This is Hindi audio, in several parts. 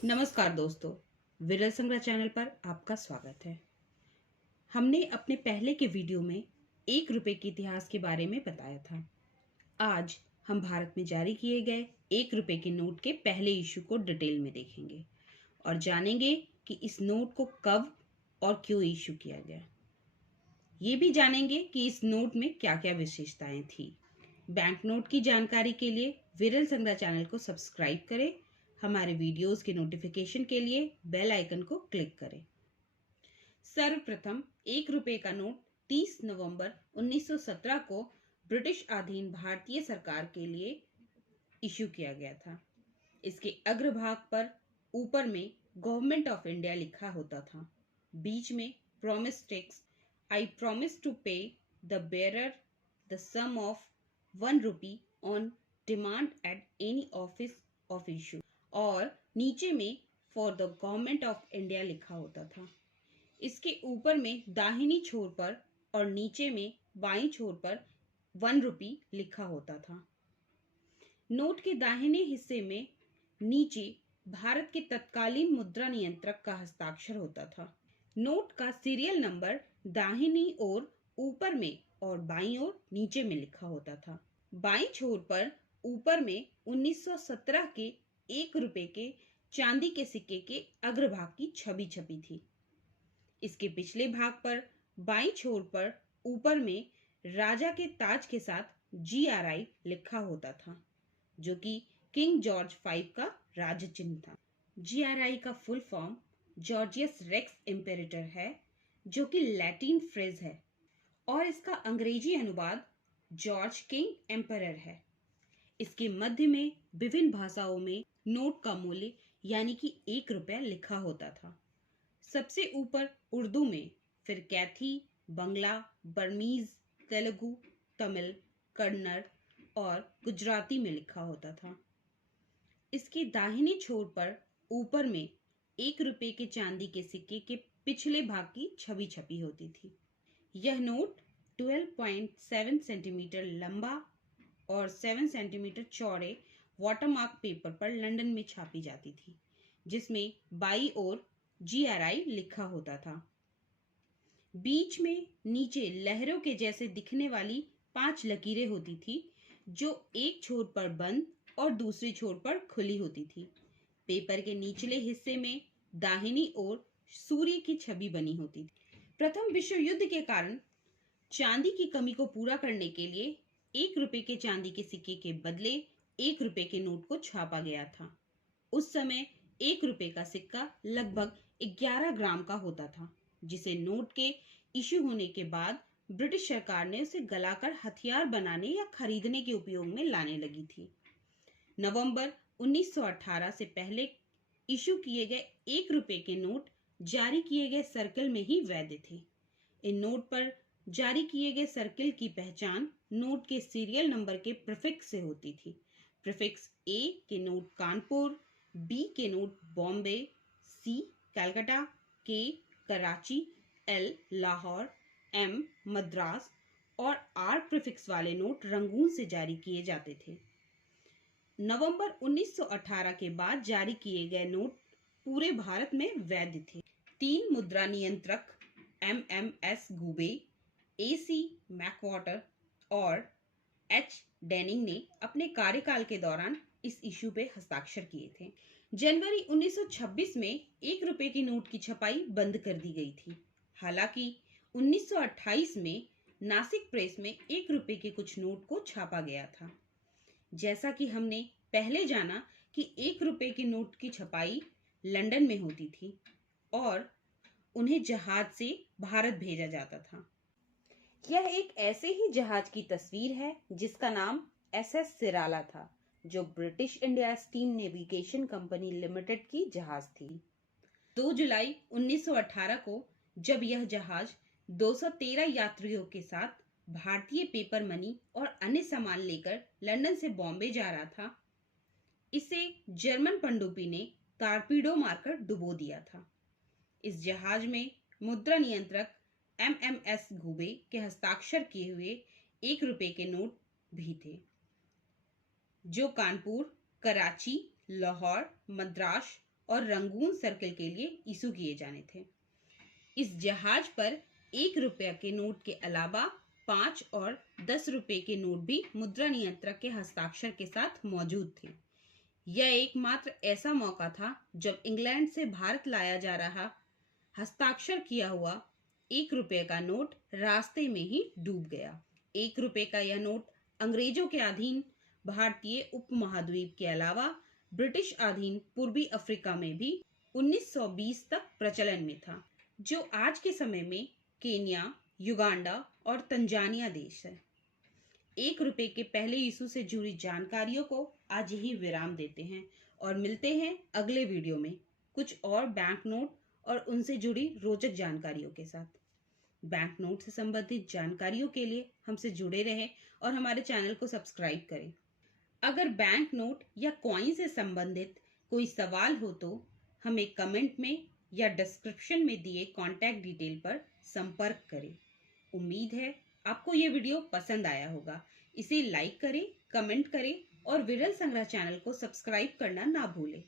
नमस्कार दोस्तों, विरल संग्रह चैनल पर आपका स्वागत है। हमने अपने पहले के वीडियो में 1 रुपए के इतिहास के बारे में बताया था। आज हम भारत में जारी किए गए 1 रुपए के नोट के पहले इशू को डिटेल में देखेंगे और जानेंगे कि इस नोट को कब और क्यों इशू किया गया। ये भी जानेंगे कि इस नोट में क्या क्या विशेषताएं थी। बैंक नोट की जानकारी के लिए विरल संग्रह चैनल को सब्सक्राइब करें। हमारे वीडियोस के नोटिफिकेशन के लिए बेल आइकन को क्लिक करें। सर्वप्रथम 1 रुपए का नोट 30 नवंबर 1917 को ब्रिटिश अधीन भारतीय सरकार के लिए इशू किया गया था। इसके अग्रभाग पर ऊपर में गवर्नमेंट ऑफ इंडिया लिखा होता था। बीच में promise text, I promise to pay the bearer the sum of 1 rupee on demand at any office of issue, और नीचे में for the government of India लिखा होता था। इसके ऊपर में दाहिनी छोर पर और नीचे में बाईं छोर पर 1 रुपी लिखा होता था। नोट के दाहिने हिस्से में नीचे भारत के तत्कालीन मुद्रा नियंत्रक का हस्ताक्षर होता था। नोट का सीरियल नंबर दाहिनी ओर ऊपर में और बाईं ओर नीचे में लिखा होता था। बाईं छोर पर ऊपर में 1917 के 1 रुपए के चांदी के सिक्के के अग्रभाग की छवि छपी थी। इसके पिछले भाग पर बाईं छोर पर ऊपर में राजा के ताज के साथ GRI लिखा होता था, जो कि किंग जॉर्ज 5 का राज चिन्ह था। GRI का फुल फॉर्म जॉर्जियस रेक्स इम्पेरेटर है, जो कि लैटिन फ्रेज है, और इसका अंग्रेजी अनुवाद जॉर्ज किंग एम्परर है। इसके मध्य में विभिन्न भाषाओं में नोट का मूल्य यानी कि 1 रुपया लिखा होता था। सबसे ऊपर उर्दू में, फिर कैथी, बंगला, बर्मीज, तेलुगु, तमिल, कन्नड़ और गुजराती में लिखा होता था। इसके दाहिने छोर पर ऊपर में 1 रुपए के चांदी के सिक्के के पिछले भाग की छवि छपी होती थी। यह नोट 12.7 सेंटीमीटर लंबा और 7 सेंटीमीटर चौड़े वाटरमार्क पेपर पर लंदन में छापी जाती थी, जिसमें बाईं ओर GRI लिखा होता था। बीच में नीचे लहरों के जैसे दिखने वाली 5 लकीरें होती थी, जो एक छोर पर बंद और दूसरी छोर पर खुली होती थी। पेपर के निचले हिस्से में दाहिनी ओर सूर्य की छवि बनी होती थी। प्रथम विश्व युद्ध के कारण चांदी की कमी को पूरा करने के लिए 1 रुपए के चांदी के सिक्के के बदले 1 रुपए के नोट को छापा गया था। उस समय 1 रुपए का सिक्का लगभग 11 ग्राम का होता था, जिसे नोट के इशू होने के बाद ब्रिटिश सरकार ने उसे गलाकर हथियार बनाने या खरीदने के उपयोग में लाने लगी थी। नवंबर 1918 से पहले इशू किए गए 1 रुपए के नोट जारी किए गए सर्कल में ही वैध थे। इन नोट पर जारी किए गए सर्किल की पहचान नोट के सीरियल नंबर के प्रीफिक्स से होती थी। प्रीफिक्स A के नोट कानपुर, B के note Bombay, C Calcutta, K Karachi, L Lahore, M Madras और R प्रीफिक्स वाले नोट रंगून से जारी किए जाते थे। नवंबर 1918 के बाद जारी किए गए नोट पूरे भारत में वैध थे। 3 मुद्रा नियंत्रक MMS गुबे, AC मैकवाटर और H डेनिंग ने अपने कार्यकाल के दौरान इस इशू पे हस्ताक्षर किए थे। जनवरी 1926 में 1 रुपए की नोट की छपाई बंद कर दी गई थी। हालांकि 1928 में नासिक प्रेस में 1 रुपए के कुछ नोट को छापा गया था। जैसा कि हमने पहले जाना कि 1 रुपए के नोट की छपाई लंदन में होती थी और उन्हें जहाज से भारत भेजा जाता था। यह एक ऐसे ही जहाज की तस्वीर है जिसका नाम SS सिराला था, जो British India steam navigation company limited की जहाज थी। 2 जुलाई 1918 को जब यह जहाज 213 यात्रियों के साथ भारतीय पेपर मनी और अन्य सामान लेकर लंदन से बॉम्बे जा रहा था, इसे जर्मन पनडुब्बी ने टारपीडो मारकर डुबो दिया था। इस जहाज में मुद्रा नियंत्रक MMS गुबे के हस्ताक्षर किए हुए 1 रुपए के नोट भी थे, जो कानपुर, कराची, लाहौर, मद्रास और रंगून सर्कल के लिए इशू किए जाने थे। इस जहाज पर 1 रुपया के नोट के अलावा 5 और 10 रुपए के नोट भी मुद्रा नियंत्रक के हस्ताक्षर के साथ मौजूद थे। यह एकमात्र ऐसा मौका था जब इंग्लैंड से भारत लाया जा रहा हस्ताक्षर किया हुआ 1 रुपये का नोट रास्ते में ही डूब गया। 1 रुपये का यह नोट अंग्रेजों के अधीन भारतीय उपमहाद्वीप के अलावा ब्रिटिश अधीन पूर्वी अफ्रीका में भी 1920 तक प्रचलन में था, जो आज के समय में केन्या, युगांडा और तंजानिया देश है। 1 रुपये के पहले इशू से जुड़ी जानकारियों को आज यही विराम देते हैं और मिलते हैं अगले वीडियो में कुछ और बैंक नोट और उनसे जुड़ी रोचक जानकारियों के साथ। बैंक नोट से संबंधित जानकारियों के लिए हमसे जुड़े रहें और हमारे चैनल को सब्सक्राइब करें। अगर बैंक नोट या कॉइन से संबंधित कोई सवाल हो तो हमें कमेंट में या डिस्क्रिप्शन में दिए कॉन्टैक्ट डिटेल पर संपर्क करें। उम्मीद है आपको ये वीडियो पसंद आया होगा। इसे लाइक करें, कमेंट करें और विरल संग्रह चैनल को सब्सक्राइब करना ना भूलें।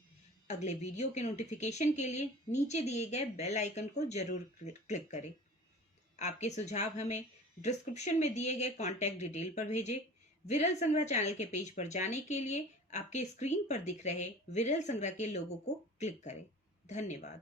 अगले वीडियो के नोटिफिकेशन के लिए नीचे दिए गए बेल आइकन को जरूर क्लिक करें। आपके सुझाव हमें डिस्क्रिप्शन में दिए गए कॉन्टैक्ट डिटेल पर भेजें। विरल संग्रह चैनल के पेज पर जाने के लिए आपके स्क्रीन पर दिख रहे विरल संग्रह के लोगो को क्लिक करें। धन्यवाद।